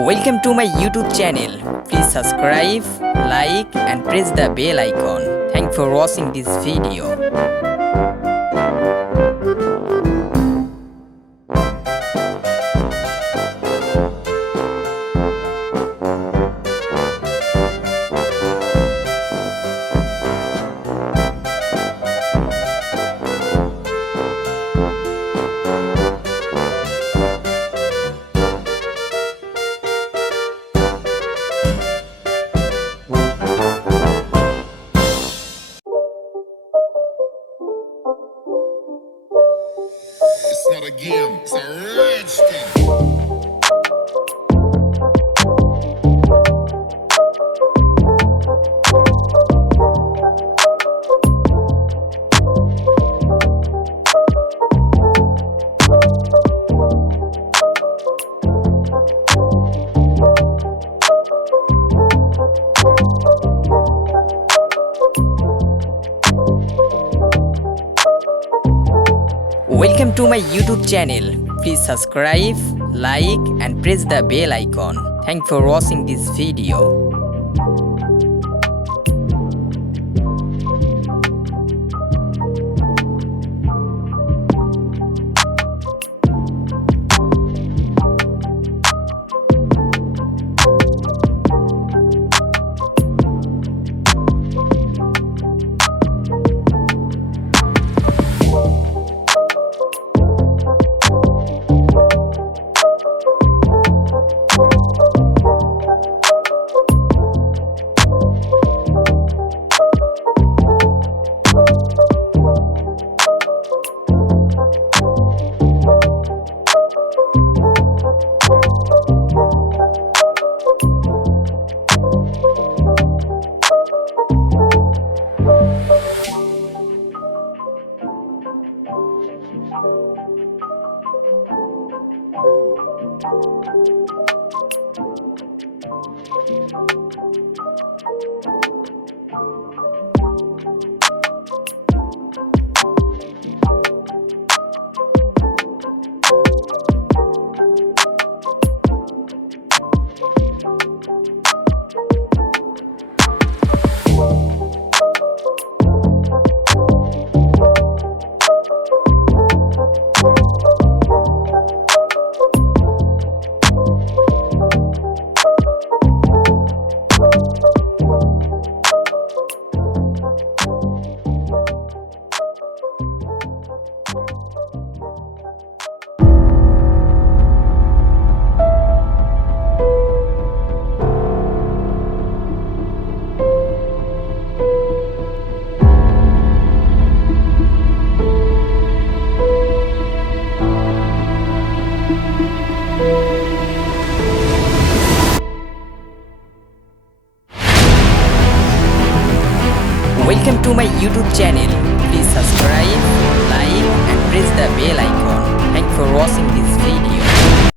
Welcome to my YouTube channel. Please subscribe, like and press the bell icon. Thanks for watching this video. It's not a game, it's a rich thing. Welcome to my YouTube channel. Please subscribe, like and press the bell icon. Thanks for watching this video. Welcome to my YouTube channel. Please subscribe, like and press the bell icon. Thanks for watching this video.